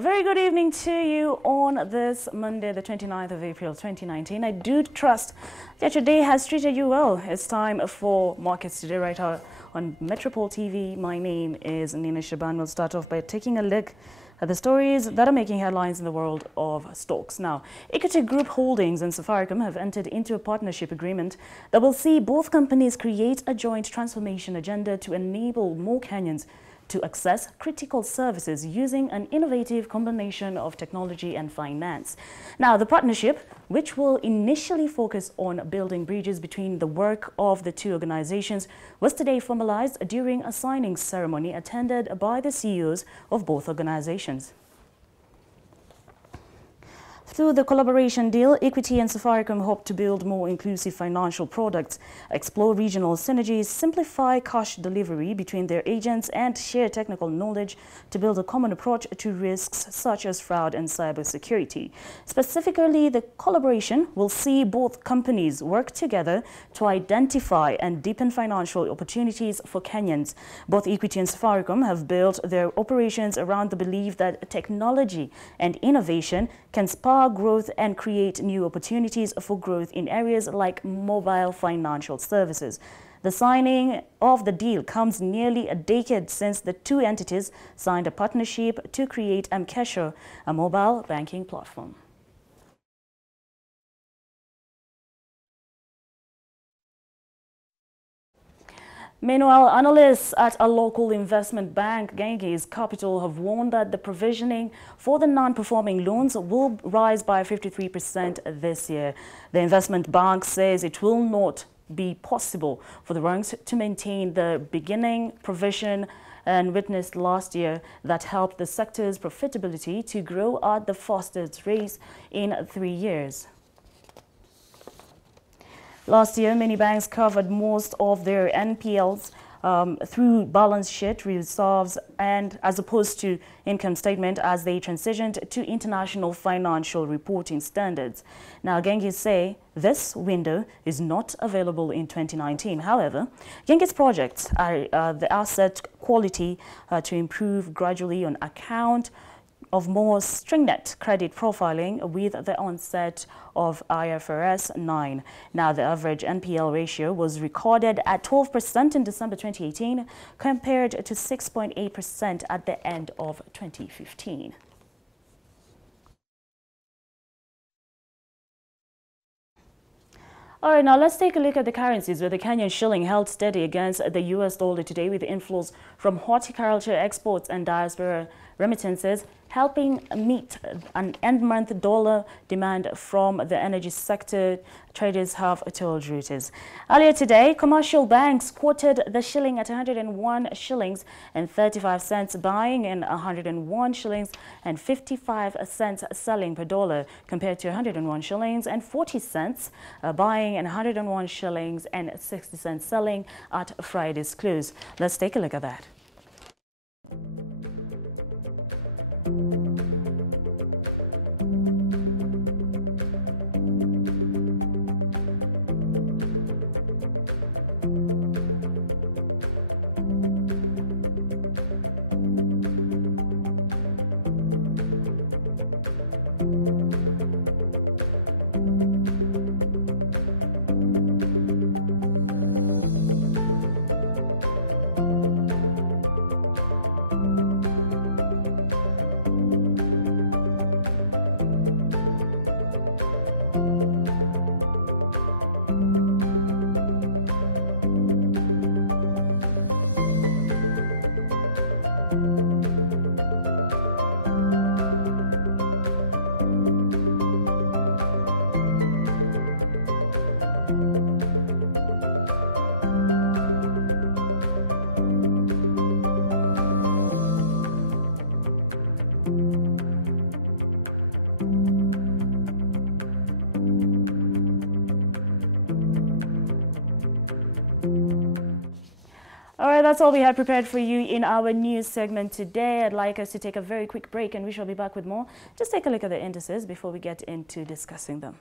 A very good evening to you on this Monday, the 29th of April, 2019. I do trust that your day has treated you well. It's time for Markets Today right here on Metropole TV. My name is Nina Shaban. We'll start off by taking a look at the stories that are making headlines in the world of stocks. Now, Equity Group Holdings and Safaricom have entered into a partnership agreement that will see both companies create a joint transformation agenda to enable more Kenyans to access critical services using an innovative combination of technology and finance. Now, the partnership, which will initially focus on building bridges between the work of the two organizations, was today formalized during a signing ceremony attended by the CEOs of both organizations. Through the collaboration deal, Equity and Safaricom hope to build more inclusive financial products, explore regional synergies, simplify cash delivery between their agents, and share technical knowledge to build a common approach to risks such as fraud and cybersecurity. Specifically, the collaboration will see both companies work together to identify and deepen financial opportunities for Kenyans. Both Equity and Safaricom have built their operations around the belief that technology and innovation can spark growth and create new opportunities for growth in areas like mobile financial services. The signing of the deal comes nearly a decade since the two entities signed a partnership to create M-Kesha, a mobile banking platform. Meanwhile, analysts at a local investment bank, Genghis Capital, have warned that the provisioning for the non-performing loans will rise by 53% this year. The investment bank says it will not be possible for the banks to maintain the beginning provision and witnessed last year that helped the sector's profitability to grow at the fastest rate in 3 years. Last year, many banks covered most of their NPLs through balance sheet reserves and as opposed to income statement as they transitioned to international financial reporting standards. Now, Genghis say this window is not available in 2019. However, Genghis projects the asset quality to improve gradually on account of more stringent credit profiling with the onset of IFRS 9. Now, the average NPL ratio was recorded at 12% in December 2018 compared to 6.8% at the end of 2015. All right, now let's take a look at the currencies, where the Kenyan shilling held steady against the US dollar today with inflows from horticulture exports and diaspora remittances, helping meet an end-month dollar demand from the energy sector, traders have told Reuters. Earlier today, commercial banks quoted the shilling at 101 shillings and 35 cents buying and 101 shillings and 55 cents selling per dollar, compared to 101 shillings and 40 cents buying and 101 shillings and 60 cents selling at Friday's close. Let's take a look at that. All right, that's all we had prepared for you in our news segment today. I'd like us to take a very quick break and we shall be back with more. Just take a look at the indices before we get into discussing them.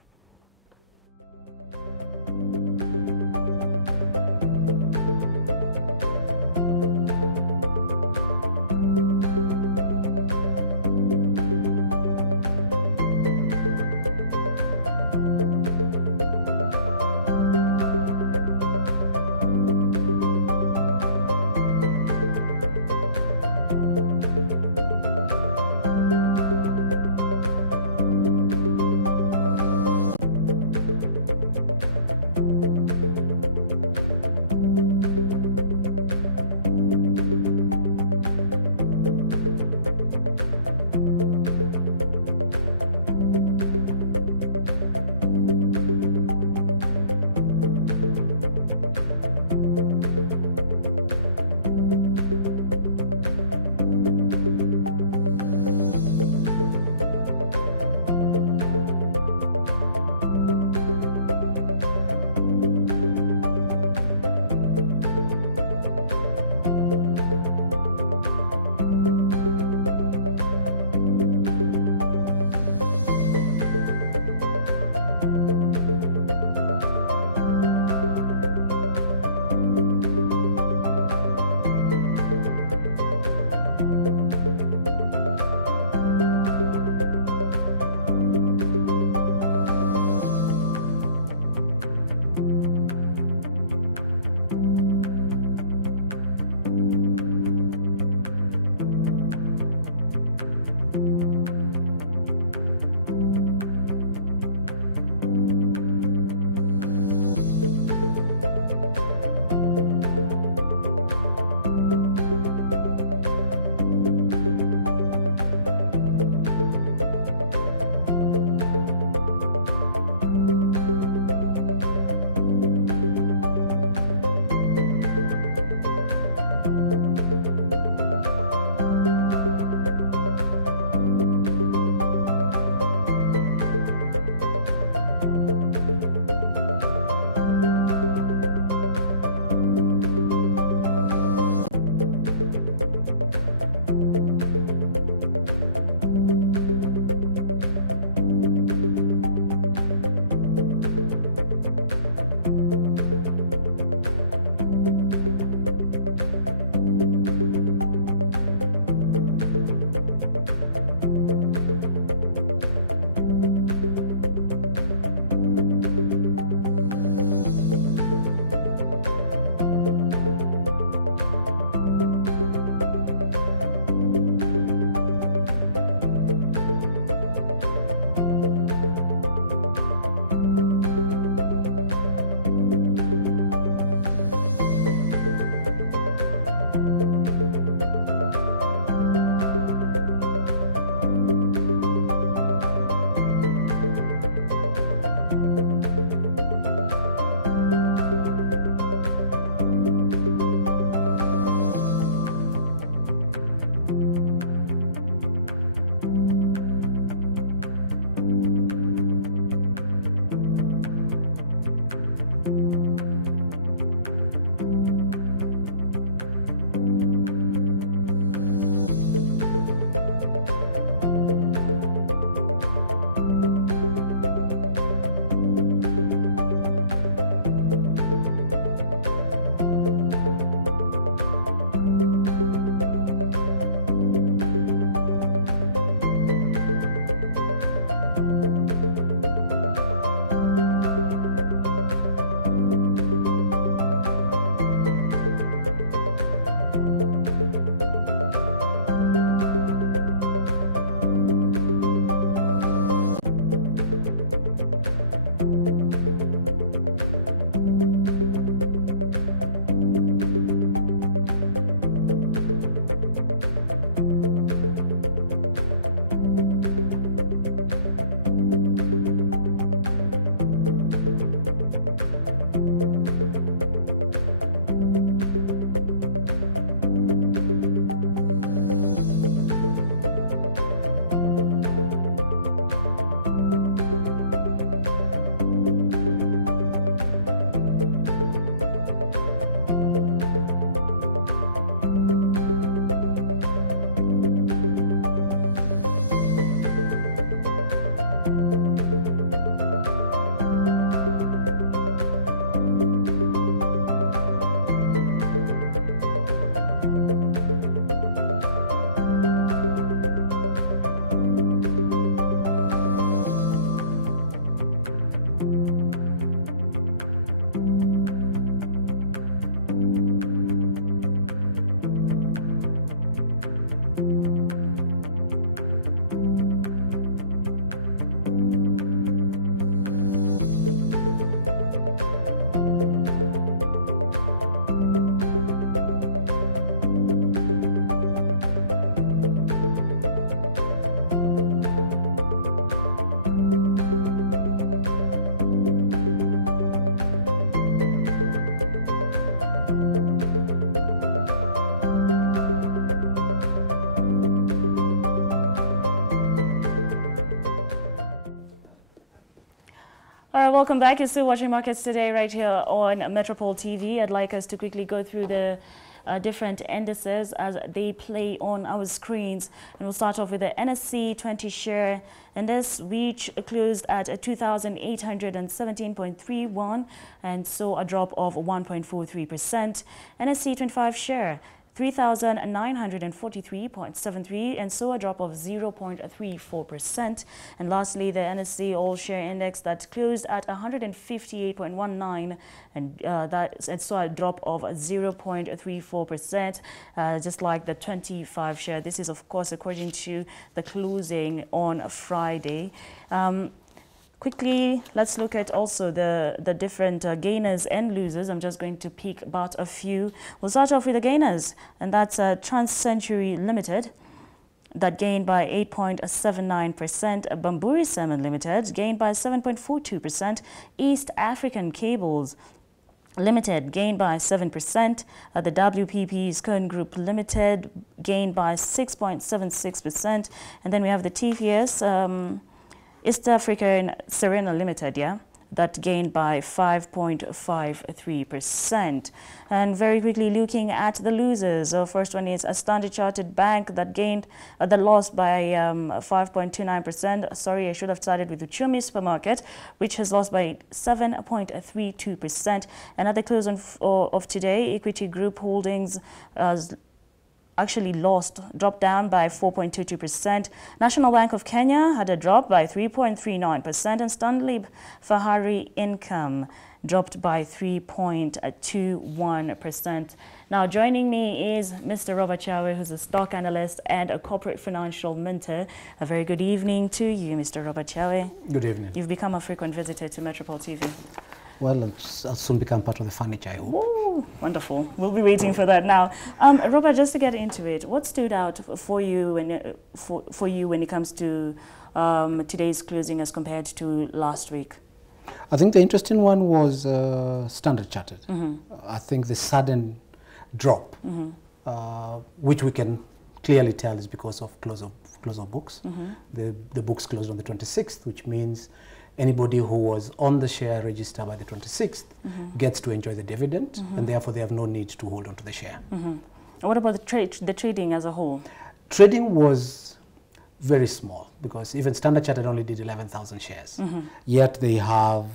All right, welcome back. You're still watching Markets Today right here on Metropole TV. I'd like us to quickly go through the different indices as they play on our screens. And we'll start off with the NSE 20 share index, which closed at 2,817.31 and saw a drop of 1.43%. NSE 25 share 3,943.73 and saw a drop of 0.34%. And lastly, the NSE All Share Index that closed at 158.19 and that saw a drop of 0.34%, just like the 25 share. This is, of course, according to the closing on Friday. Quickly, let's look at also the different gainers and losers. I'm just going to pick about a few. We'll start off with the gainers, and that's Trans-Century Limited, that gained by 8.79%. Bamburi Cement Limited gained by 7.42%. East African Cables Limited gained by 7%. The WPP Skern Group Limited gained by 6.76%. And then we have the TPS East African Serena Limited, that gained by 5.53%. And very quickly looking at the losers, first one is a Standard Chartered Bank that gained, that lost by 5.29%. Sorry, I should have started with the Uchumi Supermarket, which has lost by 7.32%. And at the close of today, Equity Group Holdings actually dropped down by 4.22%. National Bank of Kenya had a drop by 3.39%, and Stanley Fahari Income dropped by 3.21%. Now, joining me is Mr. Robert Yawe, who's a stock analyst and a corporate financial mentor. A very good evening to you, Mr. Robert Yawe. Good evening. You've become a frequent visitor to Metropole TV. Well, I'll soon become part of the furniture, I hope. Ooh, wonderful. We'll be waiting for that now. Robert, just to get into it, what stood out for you when it comes to today's closing as compared to last week? I think the interesting one was Standard Chartered. I think the sudden drop, which we can clearly tell is because of close of books. The books closed on the 26th, which means anybody who was on the share register by the 26th gets to enjoy the dividend, and therefore they have no need to hold on to the share. What about the trading as a whole? Trading was very small because even Standard Chartered only did 11,000 shares, yet they have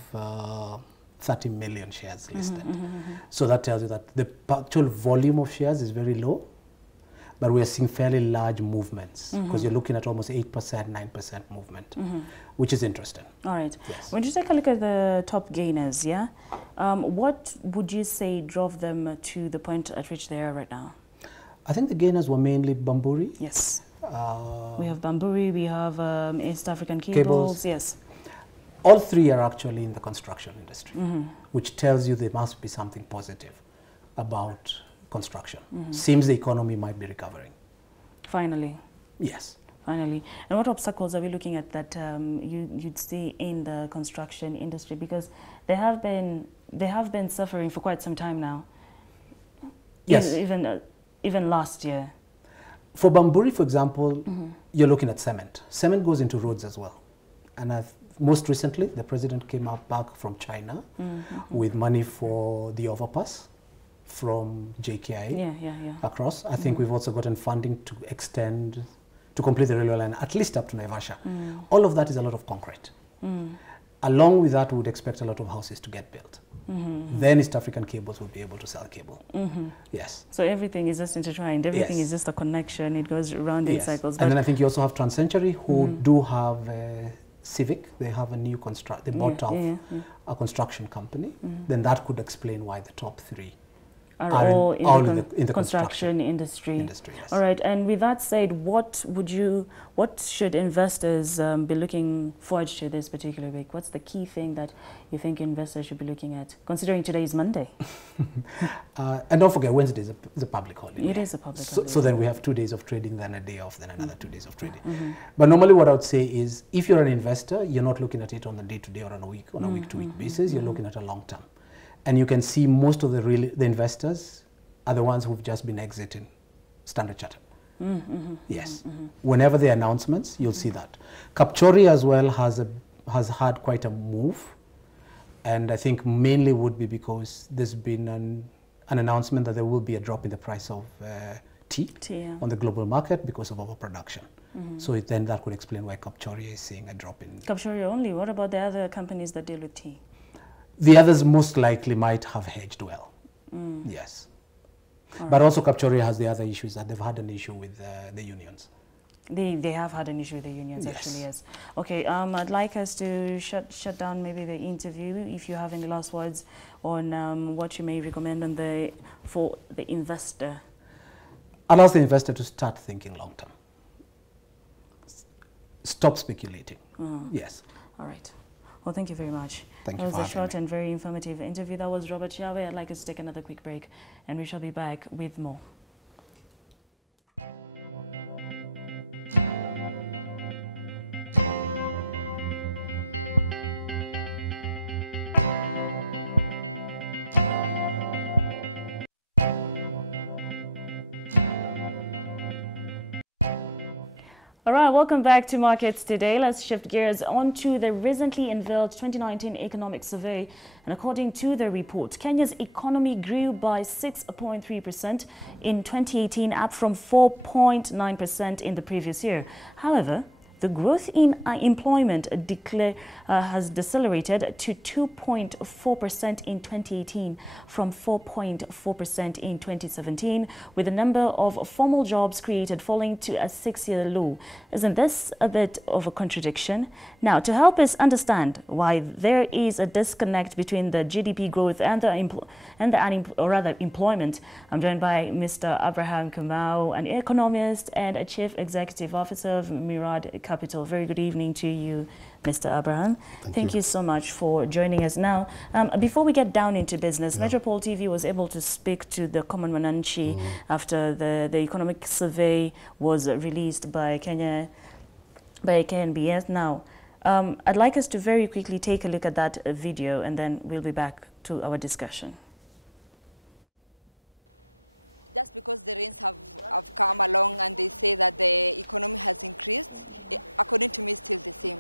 30 million shares listed. So that tells you that the actual volume of shares is very low, but we are seeing fairly large movements because you're looking at almost 8%, 9% movement, which is interesting. All right. Yes. When you take a look at the top gainers, what would you say drove them to the point at which they are right now? I think the gainers were mainly Bamburi. Yes. We have Bamburi, we have East African Cables. Yes. All three are actually in the construction industry, which tells you there must be something positive about construction. Seems the economy might be recovering. Finally. Yes. Finally. And what obstacles are we looking at that you'd see in the construction industry? Because they have been suffering for quite some time now. Yes. Even last year. For Bamburi, for example, you're looking at cement. Cement goes into roads as well. And most recently, the president came back from China with money for the overpass from JKI across. I think we've also gotten funding to extend, to complete the railway line, at least up to Naivasha. All of that is a lot of concrete. Along with that, we would expect a lot of houses to get built. Then East African Cables will be able to sell cable. Yes. So everything is just intertwined. Everything is just a connection. It goes around in cycles. And then I think you also have Trans-Century, who do have Civic. They have a new they bought off a construction company. Then that could explain why the top three are all in the construction industry. Yes. All right. And with that said, what should investors be looking forward to this particular week? What's the key thing that you think investors should be looking at, considering today is Monday? And don't forget, Wednesday is a public holiday. It is a public holiday. So then we have 2 days of trading, then a day off, then another 2 days of trading. But normally what I would say is, if you're an investor, you're not looking at it on a day-to-day or on a week-to-week basis. You're looking at a long term. And you can see most of the investors are the ones who've just been exiting Standard Chartered. Yes. Whenever there are announcements, you'll see that. Kapchori as well has had quite a move. And I think mainly would be because there's been an announcement that there will be a drop in the price of tea on the global market because of overproduction. So then that could explain why Kapchoria is seeing a drop in. Kapchoria only? What about the other companies that deal with tea? The others most likely might have hedged well. Yes. But also Kapchoria has the other issues that they've had an issue with the unions. They have had an issue with the unions, actually, yes. Okay, I'd like us to shut down maybe the interview. If you have any last words on what you may recommend on for the investor. Allows the investor to start thinking long term. Stop speculating. Yes. All right. Well, thank you very much. Thank you. That was a short and very informative interview. That was Robert Yawe. I'd like us to take another quick break, and we shall be back with more. All right, welcome back to Markets Today. Let's shift gears onto the recently unveiled 2019 Economic Survey. And according to the report, Kenya's economy grew by 6.3% in 2018, up from 4.9% in the previous year. However, the growth in employment has decelerated to 2.4% in 2018 from 4.4% in 2017, with the number of formal jobs created falling to a 6-year low. Isn't this a bit of a contradiction? Now, to help us understand why there is a disconnect between the GDP growth and the employment, I'm joined by Mr. Abraham Kamau, an economist and a chief executive officer of Miradi Capital. Very good evening to you, Mr. Abraham. Thank you so much for joining us. Now, before we get down into business, Metropole TV was able to speak to the common Mwananchi after the economic survey was released by KNBS. Now, I'd like us to very quickly take a look at that video, and then we'll be back to our discussion. Just because the rains have come along and they say that the economy has increased, according to me, it's still the same.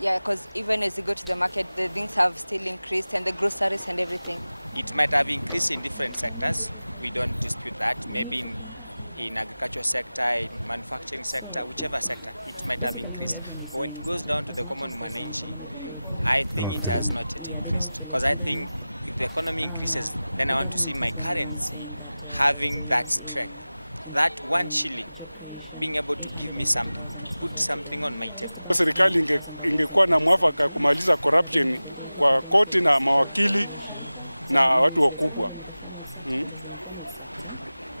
Yeah, because even as you go to the market, the things have still increased, and the groceries and everything. It might have increased in different sectors. We don't dispute that. Maybe in agricultural sector, in manufacturing sector, whichever sector, it might have increased. But when it goes down to the common Mwananchi, I think it has not yet increased. Because I think if the economy increases, then I want to see my currency having that strength, that 1 shilling being able to give me something, to put something on my table. Serikali ingekuwa na mwafaka kumaliza corruption kwa koti na mawakili na watu wakubwa.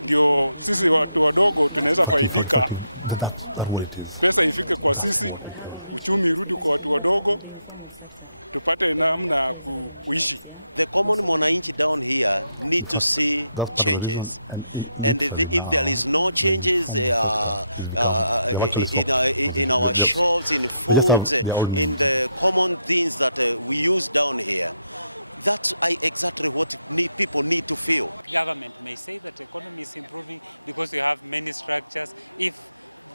Ndio sisi watu wadogo tunaweza faidika. Pesa ifike kwa sisi, uchumi irudi kwa watu wadogo, tupate namna kuishi. The common Mwananchi down here need to see changes, and if there is no changes in our shops, in foods, in the common things that we use down here, that's exactly what people need to feel. Government may say that the economy is improving because we have many structures. If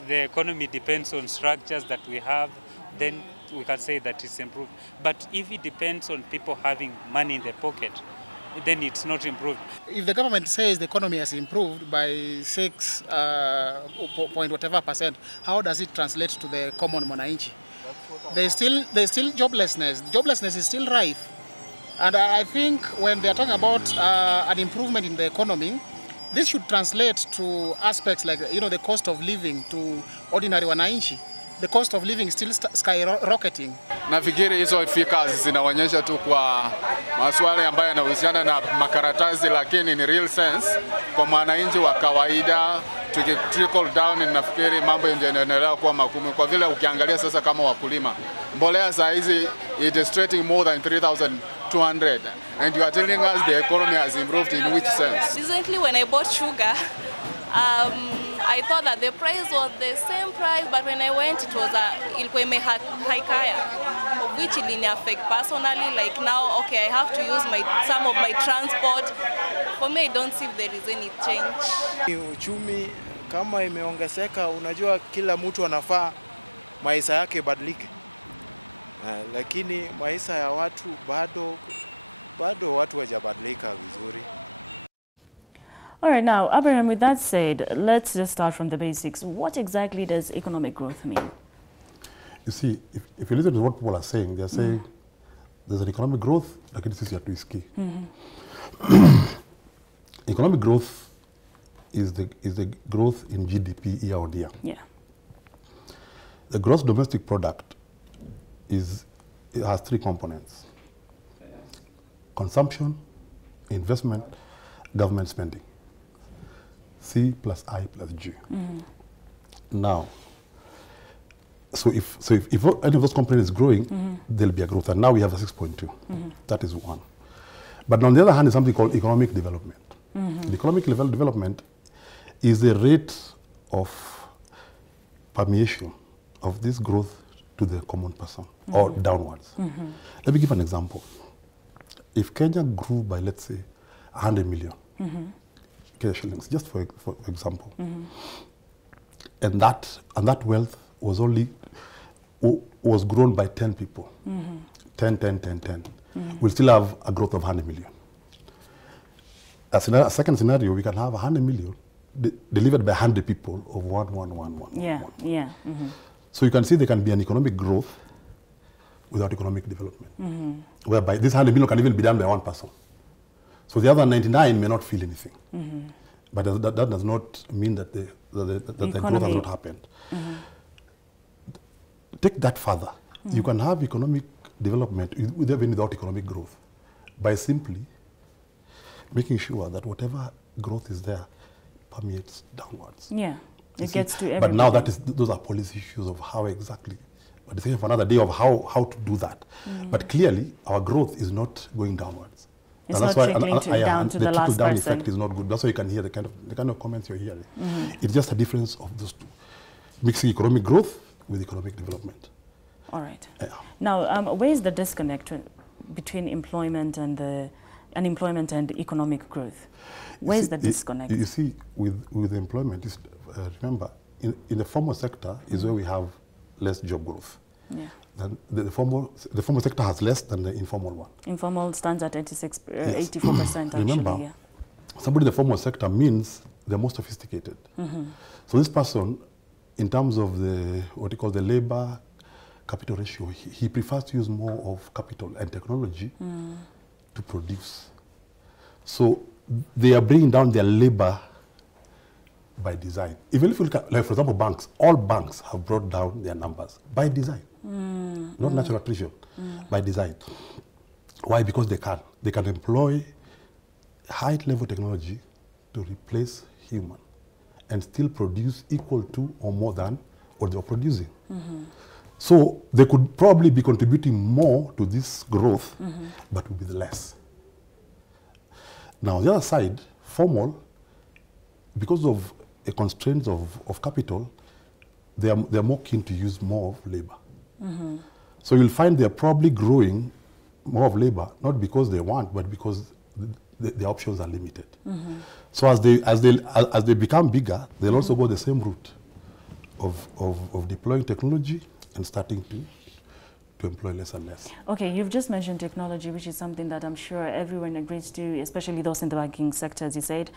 the economy depends on structures that we have, then we can say that it's improved. But if it depends on people having money in their pocket, then it's not improved. If the government says the economy has improved by 6 point whatever %, how does it translate to the common Mwananchi? There's still joblessness. Joblessness is still rife. And I think when they're talking about an improvement in the economy, this should translate to aspects like, the cost of living to ordinary Wananchi. The cost of living is still skyrocketing. Nafikiri hizo figures zinaonyesha tu kwa masuala ambayo yanahusiana na makaratasi, lakini in real sense kwa mwananchi wa kawaida trickle down, nafikiri mambo yanaendelea kuwa magumu, kwa vile ukiangalia sasa kama wakulima, mbolea saa hizi it is trading more than 3,200, and you are telling us the economy has improved in which sense? Recently when I bought sugar, I thought that the price was the same price, but when I went, it was ilikuwa imehaikaya, which will affect personally. Like now, okay, I have to use some of my transport. For me, I don't see if there is any change. Uchumi kama imeongezeka, unajua kila mtu anafaa maisha yake badilike. lakini maisha ya watu bado watu hawajabadilika vizuri. All right, now, Abraham, with that said, let's just start from the basics. What exactly does economic growth mean? You see, if you listen to what people are saying, they're saying there's an economic growth, like this is your key. Economic growth is the growth in GDP year on year. Yeah. The gross domestic product it has three components: consumption, investment, government spending. C plus I plus G. Now, so if any of those components is growing, there'll be a growth. And now we have a 6.2. That is one. But on the other hand, is something called economic development. The economic development is the rate of permeation of this growth to the common person or downwards. Let me give an example. If Kenya grew by, let's say, 100 million Kenya shillings, just for example, and that wealth was was grown by 10 people, 10, we'll still have a growth of 100 million. A second scenario, we can have 100 million delivered by 100 people of one. Yeah. So you can see there can be an economic growth without economic development, whereby this 100 million can even be done by one person. So the other 99 may not feel anything. But that does not mean that the growth has not happened. Take that further. You can have economic development even without economic growth by simply making sure that whatever growth is there permeates downwards. Yeah, it gets to everybody. But now those are policy issues of how exactly, but the thing for another day of how to do that. But clearly, our growth is not going downwards. It's not trickling down to the last person. The trickle-down effect is not good. That's why you can hear the kind of comments you're hearing. It's just a difference of those two, mixing economic growth with economic development. All right. Now, where is the disconnect between employment and unemployment and economic growth? Where is the disconnect? You see, with employment, remember, in the formal sector is where we have less job growth. Yeah. The formal sector has less than the informal one. Informal stands at 84% actually. Remember, somebody in the formal sector means they're more sophisticated. So this person, in terms of what you call the labor capital ratio, he prefers to use more of capital and technology to produce. So they are bringing down their labor by design. Even if you look at, like for example, banks, all banks have brought down their numbers by design. Not natural attrition, by design. Why? Because they can employ high-level technology to replace human and still produce equal to or more than what they're producing. So they could probably be contributing more to this growth, but with less. Now, on the other side, formal, because of a constraints of capital, they're more keen to use more of labor. So you'll find they're probably growing more of labor, not because they want, but because the options are limited. So as they become bigger, they'll also go the same route of deploying technology and starting to employ less and less. Okay, you've just mentioned technology, which is something that I'm sure everyone agrees to, especially those in the banking sector, as you said.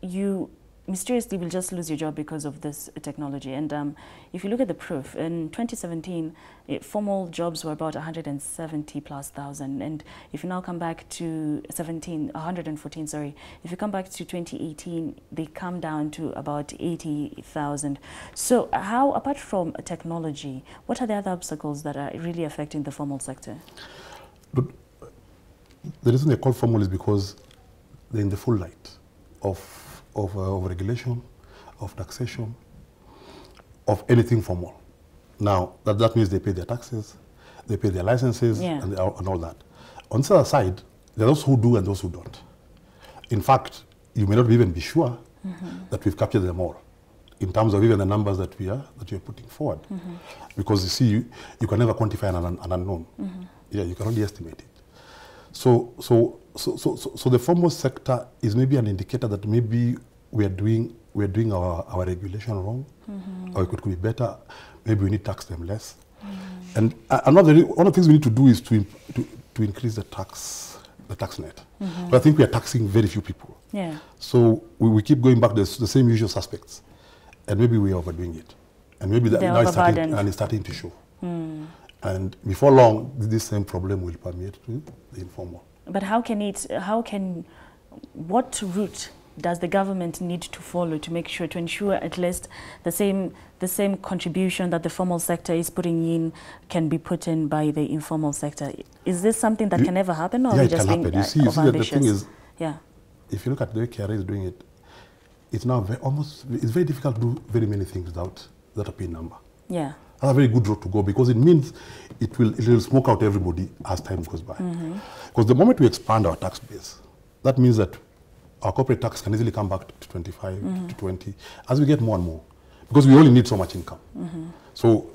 You mysteriously will just lose your job because of this technology. And if you look at the proof, in 2017, formal jobs were about 170,000+. And if you now come back to 114, sorry. If you come back to 2018, they come down to about 80,000. So how, apart from technology, what are the other obstacles that are really affecting the formal sector? But the reason they call formal is because they're in the full light of regulation, of taxation, of anything formal. Now, that means they pay their taxes, they pay their licenses, and all that. On the other side, there are those who do and those who don't. In fact, you may not even be sure that we've captured them all, in terms of even the numbers that we are putting forward. Because you see, you can never quantify an unknown. Yeah, you can only estimate it. So the formal sector is maybe an indicator that maybe we're doing our regulation wrong, or it could be better. Maybe we need to tax them less. And one of the things we need to do is to increase the tax net. But I think we are taxing very few people. Yeah. So we keep going back to the same usual suspects, and maybe we are overdoing it, and maybe that now it's starting to show. And before long, this same problem will permeate to the informal. But what route does the government need to follow to ensure at least the same contribution that the formal sector is putting in can be put in by the informal sector? Is this something that can ever happen, or yeah, are we it just can being happen. You see that the thing is, yeah, if you look at the way KRA is doing it, it's now it's very difficult to do very many things without a PIN number. Yeah. That's a very good route to go, because it means it will smoke out everybody as time goes by. Because the moment we expand our tax base, that means that our corporate tax can easily come back to 25 to 20 as we get more and more, because we only need so much income. So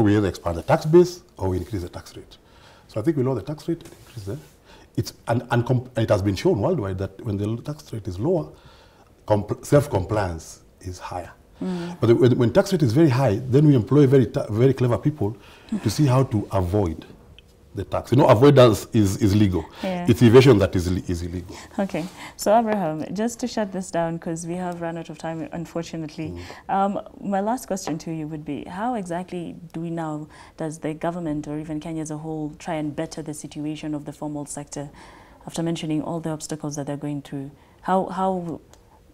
we either expand the tax base or we increase the tax rate. So I think we lower the tax rate and increase it has been shown worldwide that when the tax rate is lower, self-compliance is higher. But when tax rate is very high, then we employ very clever people to see how to avoid the tax. You know, avoidance is legal. Yeah. It's evasion that is illegal. Okay. So Abraham, just to shut this down, because we have run out of time, unfortunately, my last question to you would be, how exactly does the government, or even Kenya as a whole, try and better the situation of the formal sector? After mentioning all the obstacles that they're going through,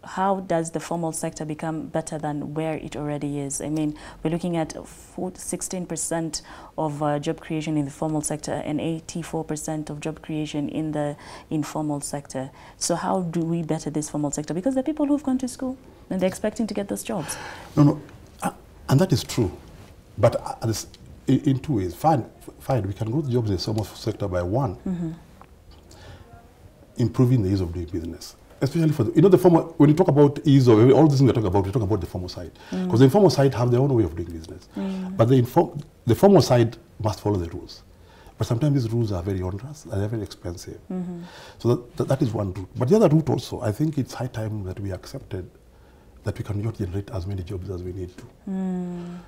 how does the formal sector become better than where it already is? I mean, we're looking at 16% of job creation in the formal sector and 84% of job creation in the informal sector. So how do we better this formal sector? Because there are people who've gone to school and they're expecting to get those jobs. No, and that is true. But in two ways. Fine, we can grow the jobs in the formal sector by one, improving the ease of doing business. Especially for the formal, when you talk about ease of all these things we talk about the formal side. Because the informal side have their own way of doing business. But the formal side must follow the rules. But sometimes these rules are very onerous and they're very expensive. So that is one route. But the other route also, I think it's high time that we accepted that we cannot generate as many jobs as we need to.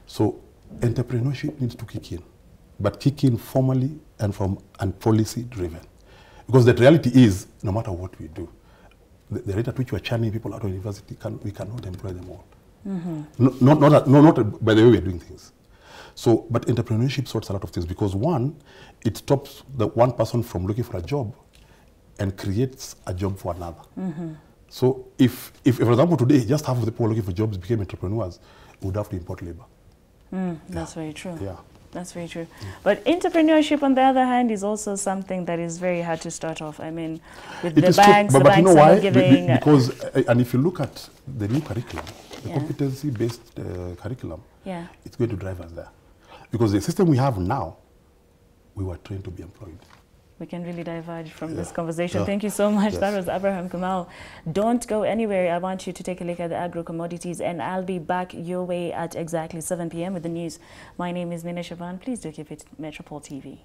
So entrepreneurship needs to kick in. But kick in formally and policy driven. Because the reality is, no matter what we do, the rate at which we are churning people out of university, we cannot employ them all. Not by the way we are doing things. So, but entrepreneurship sorts a lot of things, because one, it stops the one person from looking for a job and creates a job for another. So if for example today just half of the people looking for jobs became entrepreneurs, we would have to import labor. That's very true. Yeah. That's very true. But entrepreneurship, on the other hand, is also something that is very hard to start off. I mean, with the banks, the banks are not giving... Because, and if you look at the new curriculum, the competency-based curriculum, it's going to drive us there. Because the system we have now, we were trained to be employed. We can really diverge from this conversation. Thank you so much. That was Abraham Kamau. Don't go anywhere. I want you to take a look at the agro commodities, and I'll be back your way at exactly 7 p.m. with the news. My name is Mina Shaban. Please do keep it Metropole TV.